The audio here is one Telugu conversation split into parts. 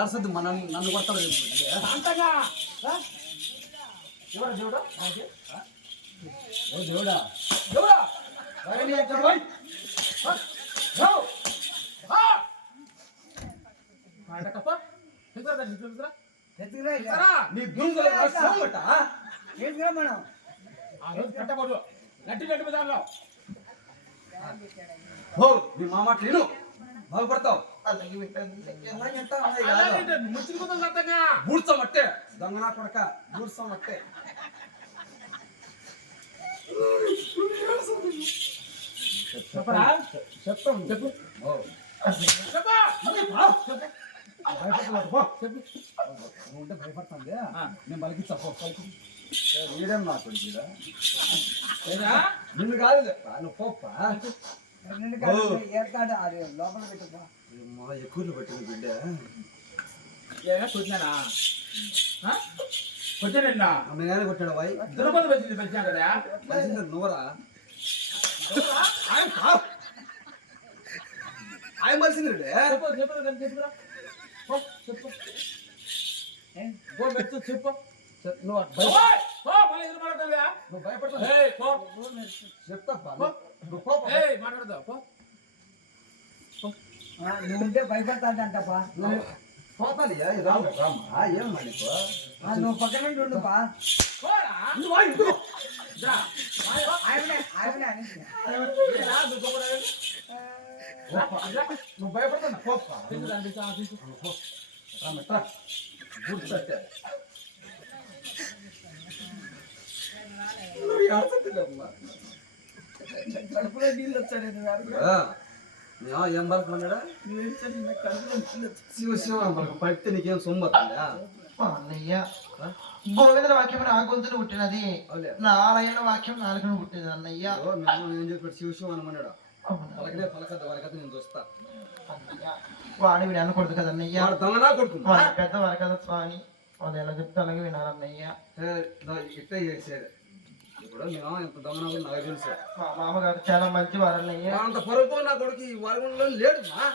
ఏడ్సద్దు నన్ను కొడతాడు అంతగా దేవుడా కట్టకూడదు గట్టి గట్టి దానిలో మీ మామాట నేను బాగుపడతావు బూడ్చమట్టే దొంగనా కొడక బూడ్చమట్టే చెప్తాం చెప్పు ఉంటే భయపడుతుంది నేను బలికిచ్చా వీడేం నాకు నిన్ను కాదు నువ్వు పోప్పా లోపల పెట్టుకో ఎక్కువలు పెట్టింది బిడ్డ కొట్టినానా కొట్టానండి మీ నాన్న కొట్టాడు వాయి దుర్మతి వచ్చింది పెంచాను కదా మంచిది నువ్వరా ఆయన మలిసింది చెప్పు నువ్వు నువ్వుంటే భయపడతాడంటప్పా పోతాను ఏం మళ్ళీ నువ్వు పక్కన ఉండుపా నువ్వు భయపడతాను పోతా కడుపులో నీళ్ళు వచ్చాడు ఏం బలకమన్నాడా శివ శివ పడితే నీకేం సొమ్మతుందా అన్నయ్య గోవింద వాక్యం నా గొంతులు పుట్టినది నా ఆలయంలో వాక్యం నాలుగును పుట్టినది అన్నయ్య ఏం చెప్పాడు శివ శివ అనమన్నాడా పలకడే పలకద్దు వరకద్దు నేను చూస్తా వాడు వీడు అనకూడదు కదన్నయ్య దొంగనా కొడుతుంది పెద్ద వరకద స్వామి వాళ్ళు ఎలా చెప్తే అలాగే వినాలన్నయ్య ఇట్టే చేసేది ఇప్పుడు మేము ఇంత దొంగన నాకు తెలుసు మా మామగారు చాలా మంచి వారన్నయ్య. అంత పొరపు నా కొడుకు ఈ వరగుండలో లేడు మా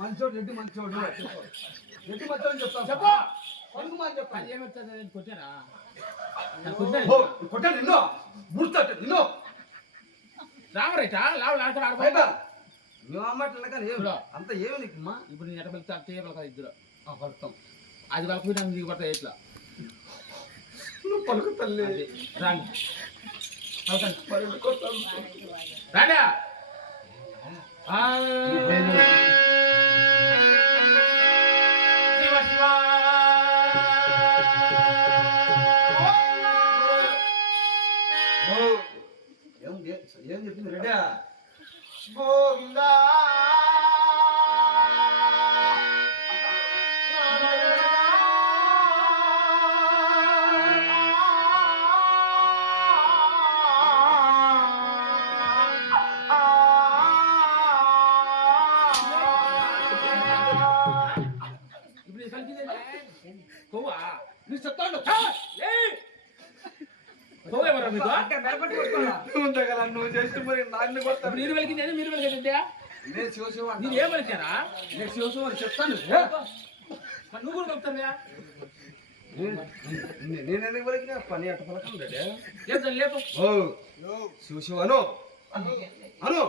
మంచోడు రెడ్డి మంచోడు రెడ్డి మంచోడు చెప్తాను చెప్పు. పలుకు మాట చెప్పాను ఏమవుతుంది కొట్టారా కొట్టాను నిన్ను ముడతాడు నిన్ను రామరేట లావు లాడతాడు బయట ఆడబోయా మేము అమ్మట్లే కానీ ఏమి ఇప్పుడు. అంత ఏమి నీకు అమ్మా ఇప్పుడు నేను ఎట్ట వెళ్తా అట్టే పలకాలి ఇద్దరు పలుకుతాం అది పలకపోయినా నీకు పడతాయి ఇట్లా నువ్వు పలుకు తల్లి అది. రాండి పలుకుతాం రాండి శివ శివ ఏం చెప్పింది రెడ్డా గోవిందా ఇప్పుడు నీ కలిపింది కొవ్వా నీ చెప్తాడు కొవ్వ ఎవరా మీకు అంటే మెరపట్టి కొట్టుకోవాలా? నువ్వు చేస్తే మరి నాన్ని కొడతాను ఇప్పుడు మీరు వెలిగింది మీరు వెలిగిందా నేను శివ శివ అంటాను. మీరు ఏం వెలిచారా నేను శివ శివ అని చెప్తాను మరి నువ్వు కూడా కలుపుతావా నేను ఎందుకు పలికినా పని అట్ట పలకం రెడ్డా లేదు లేపు ఓ శివ శివ అను అను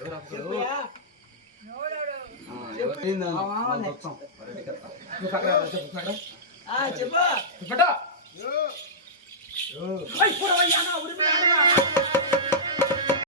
ఎవరు అప్పుడు? ఏంది? మనం వస్తాం. రెడ్డికి వస్తాం. నువ్వు పక్కన రా, చెప్పు పక్కన. చెప్పు పెట్టు. ఏయ్, పోరా, అయ్యా, నా ఉరిమి ఆడరా.